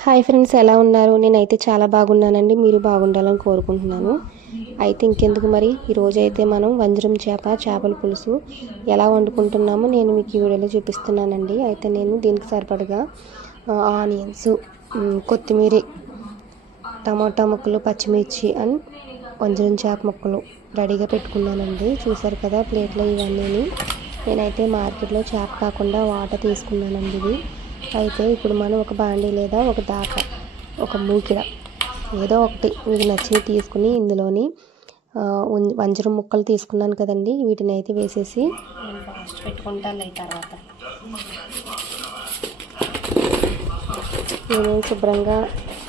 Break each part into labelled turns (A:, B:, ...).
A: Hi friends ఎలా ఉన్నారు? నేనైతే చాలా బాగున్నానండి. మీరు బాగుండాలని కోరుకుంటున్నాను. అయితే ఇంకెందుకు మరి? ఈరోజు అయితే మనం వంజరం చేప చేపల పులుసు ఎలా వండుకుంటున్నామో నేను మీకు ఈ వీడియోలో చూపిస్తున్నానండి. అయితే నేను దీనికి సరిపడగా ఆనియన్స్ కొత్తిమీర టమాటా ముక్కలు పచ్చిమిర్చి అండ్ వంజరం చేప ముక్కలు రెడీగా పెట్టుకున్నానండి. చూసారు కదా ప్లేట్లో ఇవన్నీ నేనైతే మార్కెట్లో చేప కాకుండా వాటర్ తీసుకున్నానండి ఇది. అయితే ఇప్పుడు మనం ఒక బాండీ లేదా ఒక దాక ఒక మూకిడ ఏదో ఒకటి మీకు నచ్చి తీసుకుని ఇందులోని వంజరం ముక్కలు తీసుకున్నాను కదండి. వీటిని అయితే వేసేసి ఫాస్ట్ పెట్టుకుంటాను తర్వాత. నేను శుభ్రంగా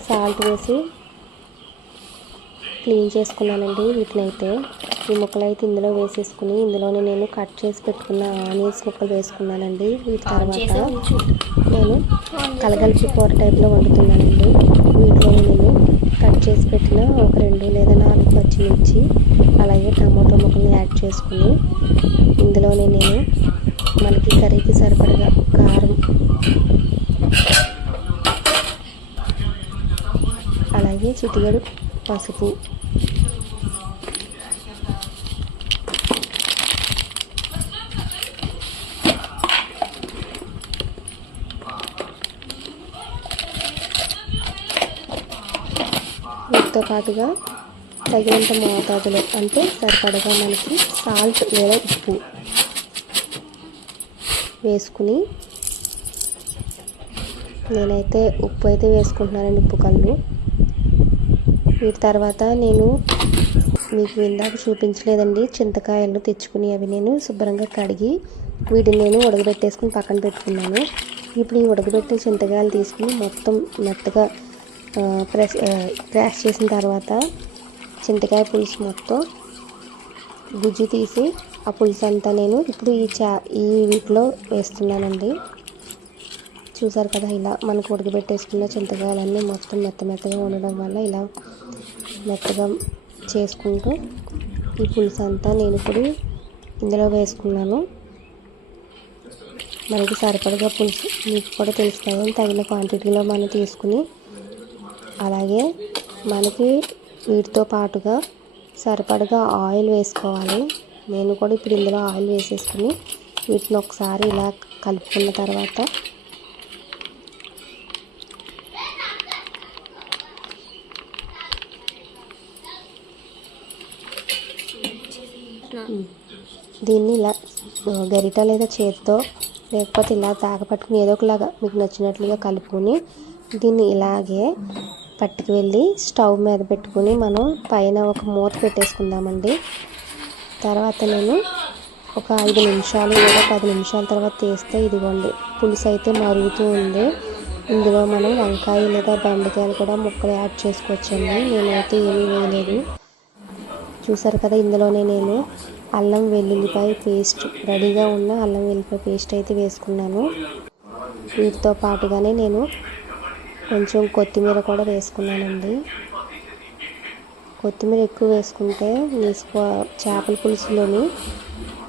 A: సాల్ట్ వేసి క్లీన్ చేసుకున్నానండి వీటిని అయితే. ఈ ముక్కలు అయితే ఇందులో వేసేసుకుని ఇందులోనే నేను కట్ చేసి పెట్టుకున్న ఆనియన్స్ ముక్కలు వేసుకున్నానండి. వీటి తర్వాత నేను కలగలిపి కూర టైప్లో వండుతున్నానండి. వీటిలో నేను కట్ చేసి పెట్టిన ఒక రెండు లేదా నాలుగు పచ్చిమిర్చి అలాగే టమాటో ముక్కల్ని యాడ్ చేసుకుని ఇందులోనే నేను మనకి కర్రీకి సరిపడగా కారం అలాగే చిటికెడు పసుపు వీటితో పాటుగా తగినంత మోతాదులో అంటే సరిపడగా మనకి సాల్ట్ లేదా ఉప్పు వేసుకుని నేనైతే ఉప్పు అయితే వేసుకుంటున్నానండి ఉప్పు కళ్ళు. వీటి తర్వాత నేను మీకు ఇందాక చూపించలేదండి చింతకాయలు తెచ్చుకుని అవి నేను శుభ్రంగా కడిగి వీటిని నేను ఉడకబెట్టేసుకుని పక్కన పెట్టుకున్నాను. ఇప్పుడు ఈ ఉడకబెట్టిన చింతకాయలు తీసుకుని మొత్తం మెత్తగా ప్రెస్ ప్రెస్ చేసిన తర్వాత చింతకాయ పులుసు మొత్తం గుజ్జు తీసి ఆ పులుసు అంతా నేను ఇప్పుడు ఈ చా ఈ వీటిలో వేస్తున్నానండి. చూసారు కదా ఇలా మనకు ఉడకబెట్టేసుకున్న చింతకాయలన్నీ మొత్తం మెత్త మెత్తగా ఉండడం వల్ల ఇలా మెత్తగా చేసుకుంటూ ఈ పులుసు అంతా నేను ఇప్పుడు ఇందులో వేసుకున్నాను. మనకి సరిపడగా పులుసు మీకు కూడా తెలుసు కదా తగిన క్వాంటిటీలో మనం తీసుకుని అలాగే మనకి వీటితో పాటుగా సరిపడగా ఆయిల్ వేసుకోవాలి. నేను కూడా ఇప్పుడు ఇందులో ఆయిల్ వేసేసుకుని వీటిని ఒకసారి ఇలా కలుపుకున్న తర్వాత దీన్ని ఇలా గరిట లేదా చేతితో లేకపోతే ఇలా తాగపట్టుకుని ఏదో ఒకలాగా మీకు నచ్చినట్లుగా కలుపుకొని దీన్ని ఇలాగే పట్టుకు వెళ్ళి స్టవ్ మీద పెట్టుకుని మనం పైన ఒక మూత పెట్టేసుకుందామండి. తర్వాత నేను ఒక ఐదు నిమిషాలు లేదా పది నిమిషాల తర్వాత తీస్తే ఇదిగోండి పులుసు అయితే మరుగుతూ ఉంది. ఇందులో మనం వంకాయ లేదా బెండకాయలు కూడా ముక్కలు యాడ్ చేసుకోవచ్చండి. నేనైతే ఏమీ వేయలేదు. చూసారు కదా ఇందులోనే నేను అల్లం వెల్లుల్లిపాయ పేస్ట్ రెడీగా ఉన్న అల్లం వెల్లుల్లిపాయ పేస్ట్ అయితే వేసుకున్నాను. వీటితో పాటుగానే నేను కొంచెం కొత్తిమీర కూడా వేసుకున్నానండి. కొత్తిమీర ఎక్కువ వేసుకుంటే నీసు చేపల పులుసులోని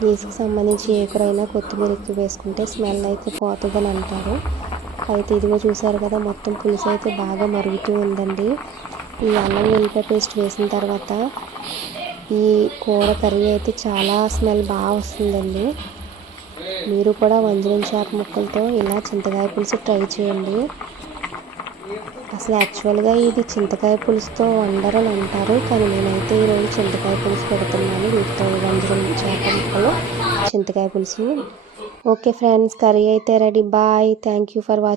A: నీసుకు సంబంధించి ఏ కూరైనా కొత్తిమీర ఎక్కువ వేసుకుంటే స్మెల్ అయితే పోతుందని అంటారు. అయితే ఇదిగో చూసారు కదా మొత్తం పులుసు అయితే బాగా మరుగుతూ ఉందండి. ఈ అల్లం వెల్లిపాయ పేస్ట్ వేసిన తర్వాత ఈ కూర కర్రీ అయితే చాలా స్మెల్ బాగా వస్తుందండి. మీరు కూడా వంజనం చేప ముక్కలతో ఇలా చింతకాయ పులుసు ట్రై చేయండి. అసలు యాక్చువల్గా ఇది చింతకాయ పులుసుతో వండరని అంటారు. కానీ నేనైతే ఈరోజు చింతకాయ పులుసు పెడుతున్నాను. వీటితో వంజరం చేప ముక్కలు చింతకాయ పులుసు ఓకే ఫ్రెండ్స్ కర్రీ అయితే ready. Bye. Thank you for watching